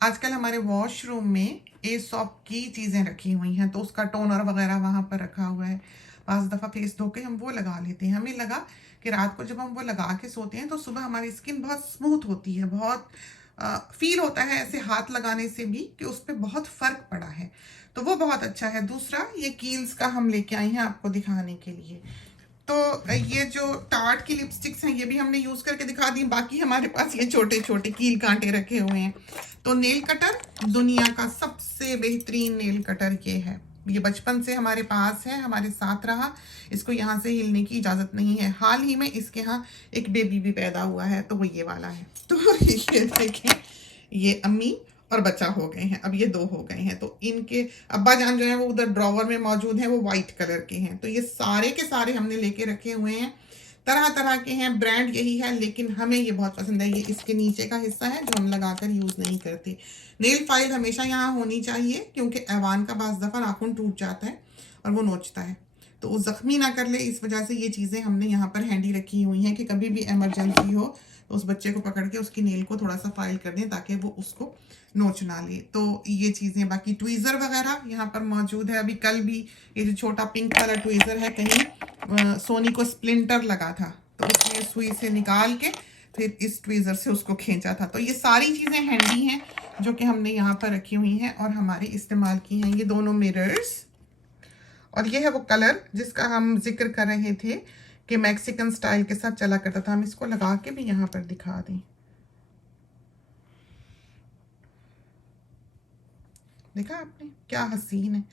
आजकल हमारे वॉशरूम में एसॉप की चीज़ें रखी हुई हैं, तो उसका टोनर वगैरह वहाँ पर रखा हुआ है। पांच दफ़ा फेस धो के हम वो लगा लेते हैं। हमें लगा कि रात को जब हम वो लगा के सोते हैं तो सुबह हमारी स्किन बहुत स्मूथ होती है, बहुत फील होता है ऐसे हाथ लगाने से भी कि उस पर बहुत फ़र्क पड़ा है। तो वो बहुत अच्छा है। दूसरा, ये कील्स का हम लेके आए हैं आपको दिखाने के लिए। तो ये जो टार्ट की लिपस्टिक्स हैं ये भी हमने यूज़ करके दिखा दी। बाकी हमारे पास ये छोटे छोटे कील कांटे रखे हुए हैं। तो नेल कटर दुनिया का सबसे बेहतरीन नेल कटर ये है। ये बचपन से हमारे पास है, हमारे साथ रहा। इसको यहाँ से हिलने की इजाज़त नहीं है। हाल ही में इसके यहाँ एक बेबी भी पैदा हुआ है, तो वो ये वाला है। तो ये देखें, ये अम्मी और बच्चा हो गए हैं, अब ये दो हो गए हैं। तो इनके अब्बा जान जो है वो उधर ड्रॉवर में मौजूद हैं, वो वाइट कलर के हैं। तो ये सारे के सारे हमने लेके रखे हुए हैं, तरह तरह के हैं, ब्रांड यही है, लेकिन हमें ये बहुत पसंद है। ये इसके नीचे का हिस्सा है जो हम लगाकर यूज़ नहीं करते। नेल फाइल हमेशा यहाँ होनी चाहिए, क्योंकि ऐवान का बाज़ दफ़ा नाखून टूट जाता है और वो नोचता है, तो वो ज़ख्मी ना कर ले, इस वजह से ये चीज़ें हमने यहाँ पर हैंडी रखी हुई हैं कि कभी भी इमरजेंसी हो तो उस बच्चे को पकड़ के उसकी नेल को थोड़ा सा फाइल कर दें ताकि वो उसको नोच ना ले। तो ये चीज़ें, बाकी ट्वीज़र वगैरह यहाँ पर मौजूद है। अभी कल भी ये जो छोटा पिंक वाला ट्वीज़र है, कहीं सोनी को स्प्लिंटर लगा था तो उसने सुई से निकाल के फिर इस ट्वीज़र से उसको खींचा था। तो ये सारी चीज़ें हैंडी हैं जो कि हमने यहाँ पर रखी हुई हैं और हमारे इस्तेमाल की हैं। ये दोनों मिरर्स, और ये है वो कलर जिसका हम जिक्र कर रहे थे कि मैक्सिकन स्टाइल के साथ चला करता था। हम इसको लगा के भी यहाँ पर दिखा दें। देखा आपने, क्या हसीन है,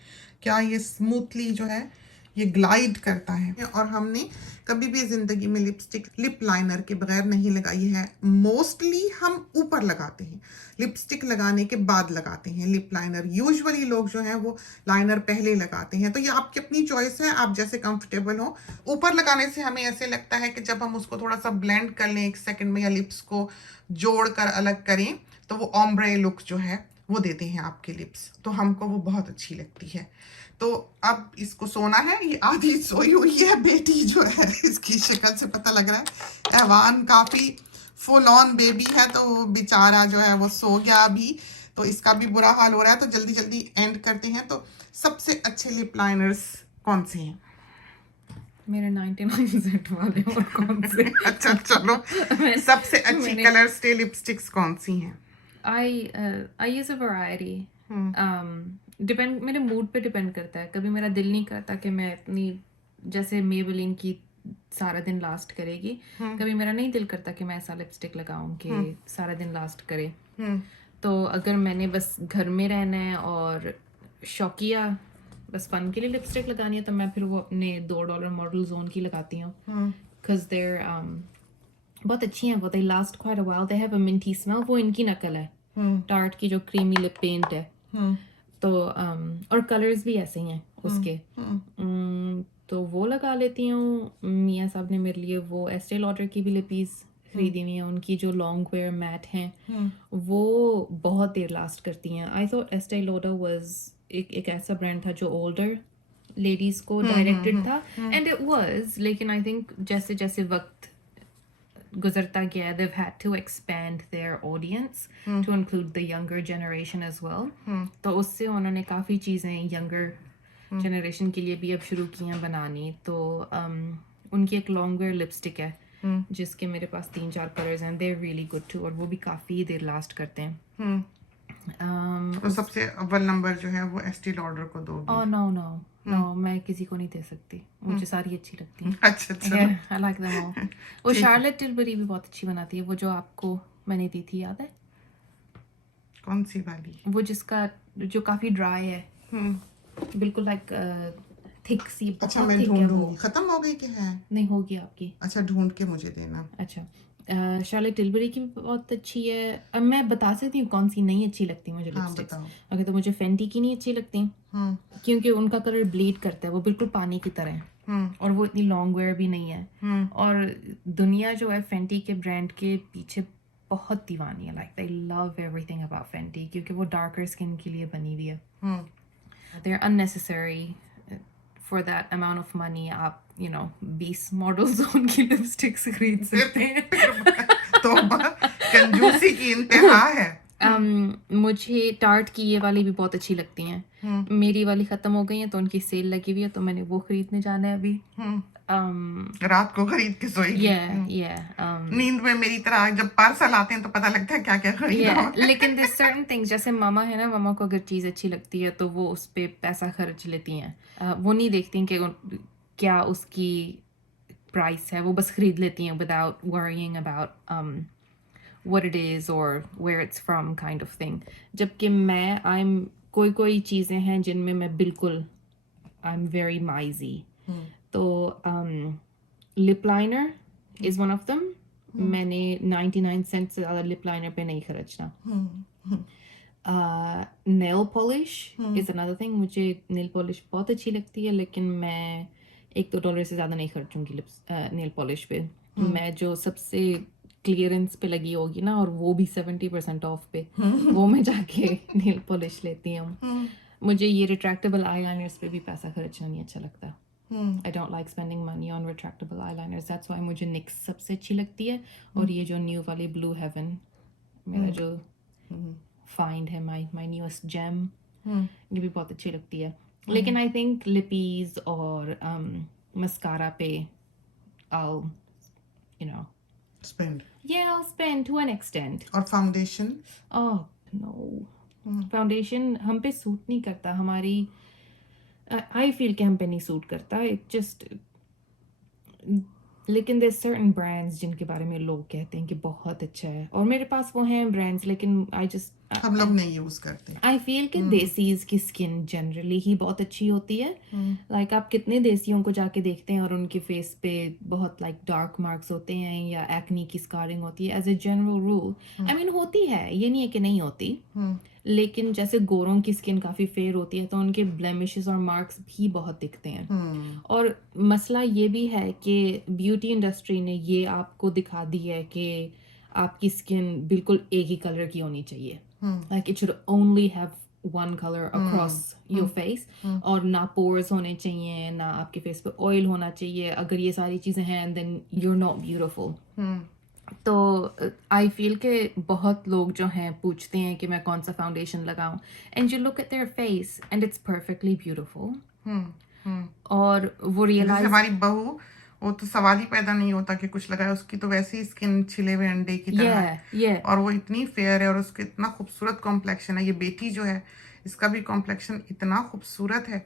क्या ये स्मूथली जो है ये ग्लाइड करता है। और हमने कभी भी ज़िंदगी में लिपस्टिक लिप लाइनर के बगैर नहीं लगाई है। मोस्टली हम ऊपर लगाते हैं, लिपस्टिक लगाने के बाद लगाते हैं लिप लाइनर। यूजुअली लोग जो हैं वो लाइनर पहले लगाते हैं। तो ये आपकी अपनी चॉइस है, आप जैसे कंफर्टेबल हो। ऊपर लगाने से हमें ऐसे लगता है कि जब हम उसको थोड़ा सा ब्लेंड कर लें 1 सेकंड में, या लिप्स को जोड़ कर अलग करें, तो वो ऑम्ब्रे लुक जो है वो देते हैं आपके लिप्स, तो हमको वो बहुत अच्छी लगती है। तो अब इसको सोना है, ये आधी सोई हुई है बेटी जो है, इसकी शक्ल से पता लग रहा है ऐवान काफ़ी फुल ऑन बेबी है, तो बेचारा जो है वो सो गया अभी, तो इसका भी बुरा हाल हो रहा है। तो जल्दी जल्दी एंड करते हैं। तो सबसे अच्छे लिप लाइनर्स कौन से हैं? मेरे 99 सेंट वाले और कौन से? अच्छा चलो, सबसे अच्छी कलर स्टे लिपस्टिक्स कौन सी हैं? I use a variety. Depend, मेरे मूड पे डिपेंड करता है। कभी मेरा दिल नहीं करता कि मैं अपनी जैसे मेबेलिन की सारा दिन लास्ट करेगी, कभी मेरा नहीं दिल करता कि मैं ऐसा लिपस्टिक लगाऊं कि सारा दिन लास्ट करे। तो अगर मैंने बस घर में रहना है और शौकिया बस फन के लिए लिपस्टिक लगानी है, तो मैं फिर वो अपने $2 मॉडल जोन की लगाती हूँ, बिकॉज देर बहुत अच्छी हैं वो। They last quite a while, they have a minty smell. वो इनकी नकल है, टार्ट की जो क्रीमी लिप पेंट है। तो और कलर्स भी ऐसे ही हैं उसके। तो वो लगा लेती हूँ। मियाँ साहब ने मेरे लिए वो एस्टे लॉडर की भी लिपीज़ खरीदी हुई हैं। उनकी जो लॉन्ग वेयर मैट हैं वो बहुत देर लास्ट करती हैं। आई थॉट एस्टे लॉडर वाज एक ऐसा ब्रांड था जो ओल्डर लेडीज़ को डायरेक्टेड था, एंड इट वाज, लेकिन आई थिंक जैसे जैसे वक्त गुजरता गया, they've had to expand their audience to include the younger generation as well. तो उससे उन्होंने काफ़ी चीज़ें younger generation के लिए भी अब शुरू की हैं बनानी। तो उनकी एक लॉन्ग वेयर लिपस्टिक है जिसके मेरे पास 3-4 कलर्स हैं। they're really good too, और वो भी काफ़ी देर लास्ट करते हैं। तो सबसे अव्वल नंबर जो है वो एस्टी लॉडर को दोगी? नो, मैं किसी को नहीं दे सकती, मुझे सारी अच्छी लगती हैं। अच्छा अच्छा, आई लाइक देम ऑल। वो शार्लेट टिलबरी भी बहुत अच्छी बनाती है, वो जो आपको मैंने दी थी, याद है? कौन सी वाली? वो जिसका जो काफी ड्राई है, बिल्कुल लाइक थिक सी। अच्छा, मैं ढूंढूंगी। खत्म हो गई कि है? नहीं, होगी आपकी। अच्छा, ढूंढ के मुझे देना। अच्छा, शार्लेट टिलबरी की भी बहुत अच्छी है। अब मैं बता सकती हूँ कौन सी नहीं अच्छी लगती मुझे लिपस्टिक्स। ओके, तो मुझे फेंटी की नहीं अच्छी लगती, क्योंकि उनका कलर ब्लीड करता है, वो बिल्कुल पानी की तरह है, और वो इतनी लॉन्ग वेयर भी नहीं है। और दुनिया जो है फेंटी के ब्रांड के पीछे बहुत दीवानी है। Like they love everything about Fenty, क्योंकि वो डार्कर स्किन के लिए बनी हुई है। They are unnecessary for that amount of money. आप 20 मॉडल जोन की लिपस्टिक्स खरीद सकते हैं। तो कंजूसी की इंतहा है। मुझे टार्ट की ये वाली भी बहुत अच्छी लगती हैं। मेरी वाली ख़त्म हो गई है तो उनकी सेल लगी हुई है तो मैंने वो ख़रीदने जाना है अभी। रात को खरीद के सोएगी। नींद में मेरी तरह जब पार्सल आते हैं तो पता लगता है क्या क्या खरीदा हुआ है। लेकिन दिस सर्टन थिंग्स, जैसे मामा है ना, मामा को अगर चीज़ अच्छी लगती है तो वो उस पे पैसा खर्च लेती हैं। वो नहीं देखती कि क्या उसकी प्राइस है, वो बस खरीद लेती हैं without worrying about what it is or where it's from kind of thing. जबकि मैं कोई चीज़ें हैं जिनमें मैं बिल्कुल I'm very mizy. तो lip liner is one of them. मैंने 99 cents से ज़्यादा lip liner पे नहीं खर्चना। nail polish is another thing. मुझे nail polish बहुत अच्छी लगती है, लेकिन मैं $1-2 से ज़्यादा नहीं खर्चूंगी nail polish पे। मैं जो सबसे क्लियरेंस पे लगी होगी ना, और वो भी 70% ऑफ पे, वो मैं जाके नेल पॉलिश लेती हूँ। मुझे ये रिट्रैक्टेबल आईलाइनर्स पे भी पैसा खर्चना नहीं अच्छा लगता। I don't like spending money on retractable eyeliners, that's why मुझे निक्स सबसे अच्छी लगती है। और ये जो न्यू वाली ब्लू हेवन, मेरा जो फाइंड है, माय न्यूएस्ट जेम, ये भी बहुत अच्छी लगती है। लेकिन आई थिंक लिपीज और मस्कारा पे I'll, you know, spend. Yeah, I'll spend to an extent. और फाउंडेशन? Oh no, फाउंडेशन हम पे सूट नहीं करता। हमारी आई फील कि हम पे नहीं सूट करता। इट जस्ट, लेकिन देयर सर्टेन ब्रांड्स जिनके बारे में लोग कहते हैं कि बहुत अच्छा है, और मेरे पास वो हैं ब्रांड्स, लेकिन हम लोग नहीं यूज करते। आई फील कि देसीज की स्किन जनरली ही बहुत अच्छी होती है। लाइक आप कितने देसियों को जाके देखते हैं और उनके फेस पे बहुत लाइक डार्क मार्क्स होते हैं या एक्नी की स्कारिंग होती है। As a general rule I mean होती है, ये नहीं है कि नहीं होती, लेकिन जैसे गोरों की स्किन काफ़ी फेयर होती है तो उनके ब्लेमिशेस और मार्क्स भी बहुत दिखते हैं। और मसला ये भी है कि ब्यूटी इंडस्ट्री ने ये आपको दिखा दी है कि आपकी स्किन बिल्कुल एक ही कलर की होनी चाहिए। Like it should only have one color across your face, और ना pores होने चाहिए, ना आपके फेस पे ऑयल होना चाहिए। अगर ये सारी चीज़ें हैं then you're not beautiful. तो आई फील कि बहुत लोग जो हैं पूछते हैं कि मैं कौन सा फाउंडेशन लगाऊं, and you look at their face and it's perfectly beautiful. और वो रियलाइज, हमारी बहू, वो तो सवाल ही पैदा नहीं होता कि कुछ लगाए, उसकी तो वैसे ही स्किन छिले हुए अंडे की तरह है। और वो इतनी फेयर है और उसके इतना खूबसूरत कॉम्प्लेक्शन है। ये बेटी जो है, इसका भी कॉम्प्लेक्शन इतना खूबसूरत है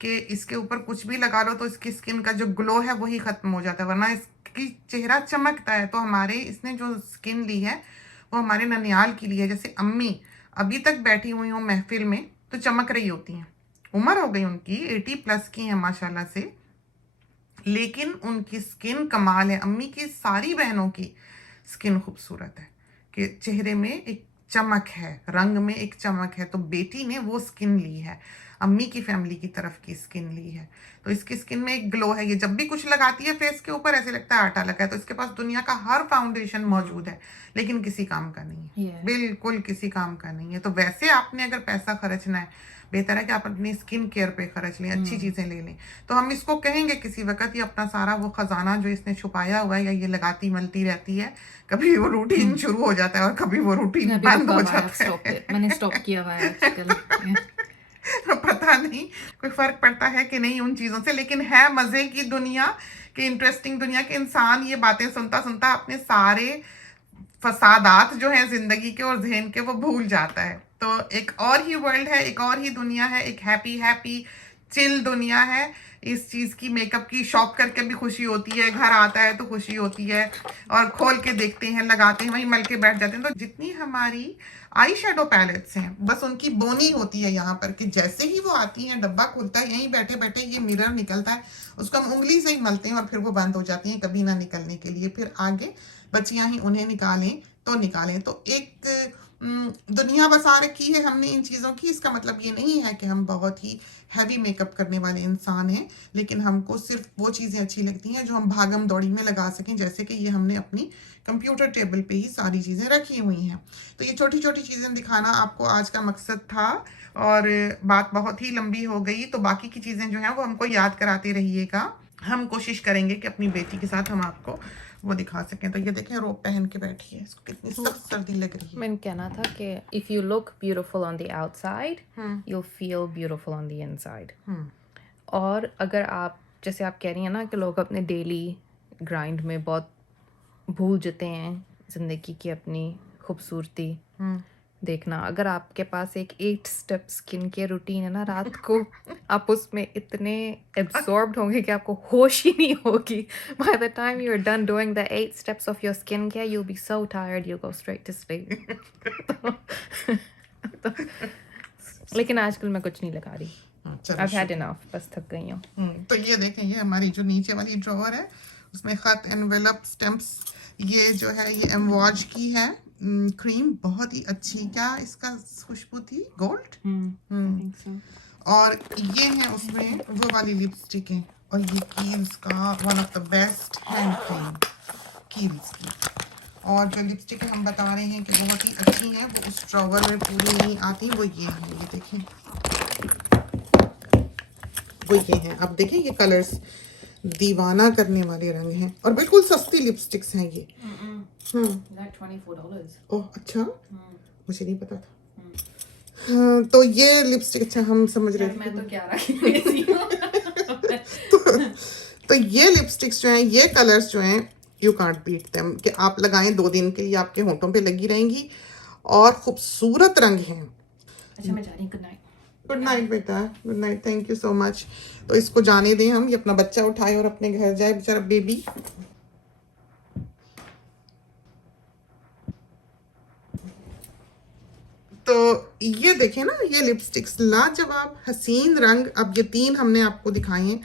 कि इसके ऊपर कुछ भी लगा लो तो इसकी स्किन का जो ग्लो है वही खत्म हो जाता है, वरना इसकी चेहरा चमकता है। तो इसने जो स्किन ली है वो हमारे ननियाल की ली है। जैसे अम्मी अभी तक बैठी हुई हूँ महफिल में तो चमक रही होती हैं। उम्र हो गई उनकी, 80+ की है माशाल्लाह से, लेकिन उनकी स्किन कमाल है। अम्मी की सारी बहनों की स्किन खूबसूरत है कि चेहरे में एक चमक है, रंग में एक चमक है। तो बेटी ने वो स्किन ली है, अम्मी की फैमिली की तरफ की स्किन ली है। तो इसकी स्किन में एक ग्लो है। ये जब भी कुछ लगाती है फेस के ऊपर ऐसे लगता है आटा लगा है। तो इसके पास दुनिया का हर फाउंडेशन मौजूद है, लेकिन किसी काम का नहीं है। बिल्कुल किसी काम का नहीं है। तो वैसे आपने अगर पैसा खर्चना है, बेहतर है कि आप अपनी स्किन केयर पे खर्च लें, अच्छी चीज़ें ले लें। तो हम इसको कहेंगे किसी वक्त, ये अपना सारा वो खजाना जो इसने छुपाया हुआ है या ये लगाती मलती रहती है, कभी वो रूटीन शुरू हो जाता है और कभी वो रूटीन बंद हो जाता है। मैंने स्टॉप किया हुआ है आजकल। पता नहीं कोई फर्क पड़ता है कि नहीं उन चीज़ों से, लेकिन है मज़े की दुनिया, कि इंटरेस्टिंग दुनिया के इंसान ये बातें सुनता सुनता अपने सारे फसादात जो हैं ज़िंदगी के और जहन के वो भूल जाता है। तो एक और ही वर्ल्ड है, एक और ही दुनिया है, एक हैप्पी चिल दुनिया है। इस चीज़ की, मेकअप की शॉप करके भी खुशी होती है, घर आता है तो खुशी होती है, और खोल के देखते हैं, लगाते हैं, वहीं मल के बैठ जाते हैं। तो जितनी हमारी आई शेडो पैलेट्स हैं, बस उनकी बोनी होती है यहाँ पर कि जैसे ही वो आती हैं, डब्बा खुलता है, यहीं बैठे बैठे ये मिरर निकलता है, उसको हम उंगली से ही मलते हैं और फिर वो बंद हो जाती हैं कभी ना निकलने के लिए। फिर आगे बच्चियाँ ही उन्हें निकालें तो निकालें। तो एक दुनिया बसा रखी है हमने इन चीज़ों की। इसका मतलब ये नहीं है कि हम बहुत ही हैवी मेकअप करने वाले इंसान हैं, लेकिन हमको सिर्फ वो चीज़ें अच्छी लगती हैं जो हम भागम दौड़ी में लगा सकें, जैसे कि ये हमने अपनी कंप्यूटर टेबल पे ही सारी चीज़ें रखी हुई हैं। तो ये छोटी छोटी चीज़ें दिखाना आपको आज का मकसद था, और बात बहुत ही लंबी हो गई। तो बाकी की चीज़ें जो हैं वो हमको याद कराते रहिएगा। हम कोशिश करेंगे कि अपनी बेटी के साथ हम आपको वो दिखा सकें। तो ये देखें रोब पहन के बैठी है, इसको कितनी सख्त सर्दी लग रही है। मैंने कहना था कि if you look beautiful on the outside, you'll feel beautiful on the inside. और अगर आप जैसे आप कह रही हैं ना कि लोग अपने डेली ग्राइंड में बहुत भूल जाते हैं ज़िंदगी की अपनी खूबसूरती देखना, अगर आपके पास एक 8 स्टेप स्किन केयर रूटीन है ना, रात को आप उसमें इतने एब्जॉर्ब्ड होंगे कि आपको होश ही नहीं होगी. By the time you're done doing the 8 steps of your skin care, you'll be so tired you'll go straight to sleep. तो, लेकिन आजकल मैं कुछ नहीं लगा रही. चलो I've had enough, बस थक गई हूँ. तो ये देखें, ये हमारी जो नीचे वाली ड्रॉअर है उसमें खत, एनवेलप, स्टैम्प्स, ये जो है ये एमवॉज की है क्रीम, बहुत ही अच्छी। क्या इसका खुशबू थी? गोल्ड। और ये है उसमें वो वाली लिपस्टिक है, और ये कील्स का one of the best hand cream keels की। और जो लिपस्टिक हम बता रहे हैं कि बहुत ही अच्छी है, वो उस ड्रॉवर में पूरी नहीं आती, वो ये है, ये देखें, वो ये हैं। आप देखें ये कलर्स दीवाना करने वाले रंग हैं, और बिल्कुल सस्ती लिपस्टिक्स हैं ये। $24. ओह अच्छा, मुझे नहीं पता था। हाँ, तो ये लिपस्टिक, अच्छा हम समझ रहे थे। मैं तो 11 की बेची हूँ। तो ये लिपस्टिक्स जो हैं, ये कलर्स जो हैं, यू कांट बीट देम, कि आप लगाएं 2 दिन के लिए आपके होंठों पे लगी रहेंगी, और खूबसूरत रंग हैं। अच्छा मैं जा रही हूँ, गुड नाइट। गुड नाइट बेटा, good night, thank you so much. तो इसको जाने दें हम, ये अपना बच्चा उठाए और अपने घर जाए, बेचारा बेबी। तो ये देखें ना, ये लिपस्टिक्स लाजवाब हसीन रंग। अब ये 3 हमने आपको दिखाए हैं,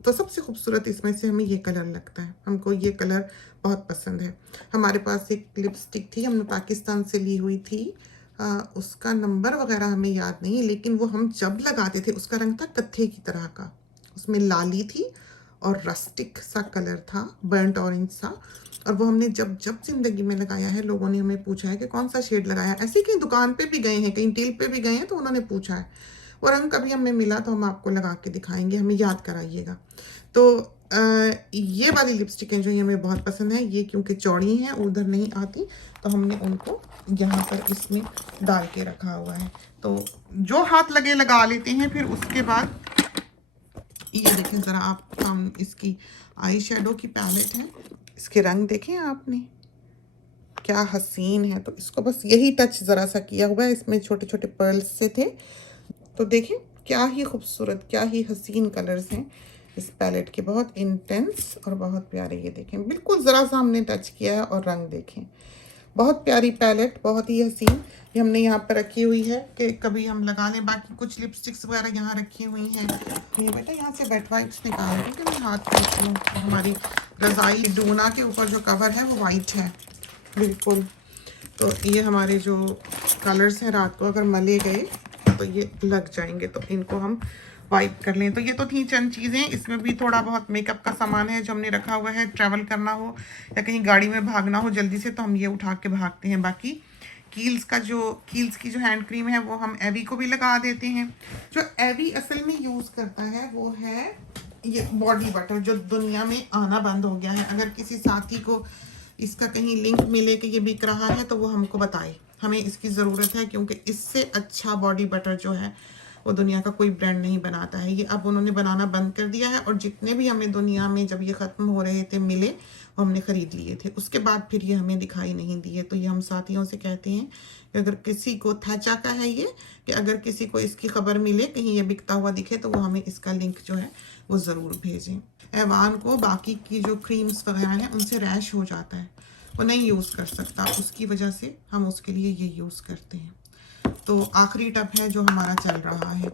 तो सबसे खूबसूरत इसमें से हमें ये कलर लगता है, हमको ये कलर बहुत पसंद है। हमारे पास एक लिपस्टिक थी, हमने पाकिस्तान से ली हुई थी, उसका नंबर वगैरह हमें याद नहीं, लेकिन वो हम जब लगाते थे उसका रंग था कत्थे की तरह का, उसमें लाली थी और रस्टिक सा कलर था, बर्न्ट ऑरेंज सा। और वो हमने जब जब ज़िंदगी में लगाया है, लोगों ने हमें पूछा है कि कौन सा शेड लगाया। ऐसे कहीं दुकान पे भी गए हैं, कहीं टील पे भी गए हैं, तो उन्होंने पूछा है। वो रंग कभी हमें मिला तो हम आपको लगा के दिखाएंगे, हमें याद कराइएगा। तो ये वाली लिपस्टिकें जो ये हमें बहुत पसंद है, ये क्योंकि चौड़ी हैं, उधर नहीं आती, तो हमने उनको यहाँ पर इसमें डाल के रखा हुआ है। तो जो हाथ लगे लगा लेते हैं। फिर उसके बाद ये देखें ज़रा आप, हम इसकी आई शेडो की पैलेट है, इसके रंग देखें आपने क्या हसीन है। तो इसको बस यही टच ज़रा सा किया हुआ है, इसमें छोटे छोटे पर्ल्स से थे। तो देखें क्या ही खूबसूरत, क्या ही हसीन कलर्स हैं इस पैलेट के, बहुत इंटेंस और बहुत प्यारे। ये देखें बिल्कुल ज़रा सा हमने टच किया है, और रंग देखें, बहुत प्यारी पैलेट, बहुत ही हसीन। ये हमने यहाँ पर रखी हुई है कि कभी हम लगा लें। बाकी कुछ लिपस्टिक्स वगैरह यहाँ रखी हुई हैं। ये बेटा यहाँ से वेट वाइप्स निकाल रही कि मैं हाथ पोंछ लूँ। हमारी रज़ाई डूना के ऊपर जो कवर है वो वाइट है बिल्कुल। तो ये हमारे जो कलर्स हैं, रात को अगर मले गए तो ये लग जाएंगे, तो इनको हम वाइप कर लें। तो ये तो थी चंद चीज़ें। इसमें भी थोड़ा बहुत मेकअप का सामान है जो हमने रखा हुआ है, ट्रैवल करना हो या कहीं गाड़ी में भागना हो जल्दी से, तो हम ये उठा के भागते हैं। बाकी कील्स की जो हैंड क्रीम है वो हम एवी को भी लगा देते हैं। जो एवी असल में यूज़ करता है वो है ये बॉडी बटर, जो दुनिया में आना बंद हो गया है। अगर किसी साथी को इसका कहीं लिंक मिले कि ये बिक रहा है तो वो हमको बताए, हमें इसकी ज़रूरत है, क्योंकि इससे अच्छा बॉडी बटर जो है वो दुनिया का कोई ब्रांड नहीं बनाता है। ये अब उन्होंने बनाना बंद कर दिया है, और जितने भी हमें दुनिया में जब ये ख़त्म हो रहे थे मिले, वो हमने ख़रीद लिए थे। उसके बाद फिर ये हमें दिखाई नहीं दिए। तो ये हम साथियों से कहते हैं कि अगर किसी को थैचा का है ये, कि अगर किसी को इसकी खबर मिले, कहीं ये बिकता हुआ दिखे, तो वो हमें इसका लिंक जो है वो ज़रूर भेजें। ऐवान को बाकी की जो क्रीम्स वगैरह हैं उनसे रैश हो जाता है, वो नहीं यूज़ कर सकता, उसकी वजह से हम उसके लिए ये यूज़ करते हैं। तो आखिरी टब है जो हमारा चल रहा है।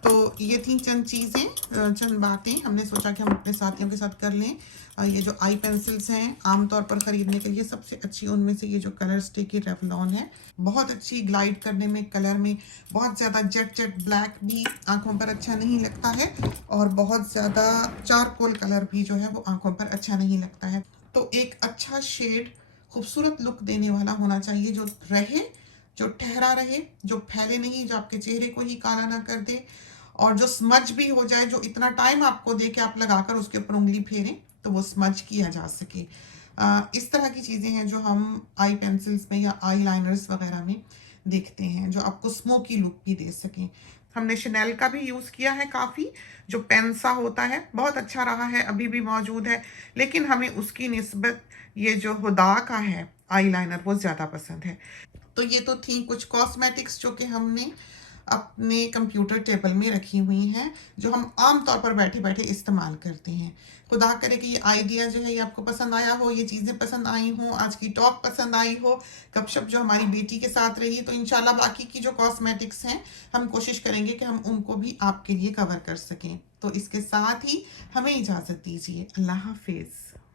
तो ये थी चंद चीज़ें, चंद बातें हमने सोचा कि हम अपने साथियों के साथ कर लें। ये जो आई पेंसिल्स हैं आमतौर पर ख़रीदने के लिए सबसे अच्छी उनमें से ये जो कलर स्टे की रेवलॉन है, बहुत अच्छी ग्लाइड करने में, कलर में। बहुत ज़्यादा जेट ब्लैक भी आँखों पर अच्छा नहीं लगता है, और बहुत ज़्यादा चारकोल कलर भी जो है वो आँखों पर अच्छा नहीं लगता है। तो एक अच्छा शेड, खूबसूरत लुक देने वाला होना चाहिए, जो रहे, जो ठहरा रहे, जो फैले नहीं, जो आपके चेहरे को ही काला ना कर दे, और जो स्मज भी हो जाए, जो इतना टाइम आपको दे के आप लगाकर उसके ऊपर उंगली फेरें तो वो स्मज किया जा सके। इस तरह की चीज़ें हैं जो हम आई पेंसिल्स में या आई लाइनर्स वगैरह में देखते हैं, जो आपको स्मोकी लुक भी दे सकें। हमने शनेल का भी यूज़ किया है काफ़ी, जो पेन सा होता है, बहुत अच्छा रहा है, अभी भी मौजूद है, लेकिन हमें उसकी निस्बत ये जो हुदा का है आई लाइनर वो ज़्यादा पसंद है। तो ये तो थी कुछ कॉस्मेटिक्स जो कि हमने अपने कंप्यूटर टेबल में रखी हुई हैं, जो हम आम तौर पर बैठे-बैठे इस्तेमाल करते हैं। खुदा करे कि ये आइडिया जो है ये आपको पसंद आया हो, ये चीज़ें पसंद आई हों, आज की टॉक पसंद आई हो, गपशप जो हमारी बेटी के साथ रही। तो इंशाल्लाह बाकी की जो कॉस्मेटिक्स हैं, हम कोशिश करेंगे कि हम उनको भी आपके लिए कवर कर सकें। तो इसके साथ ही हमें इजाज़त दीजिए। अल्लाह हाफ़िज़।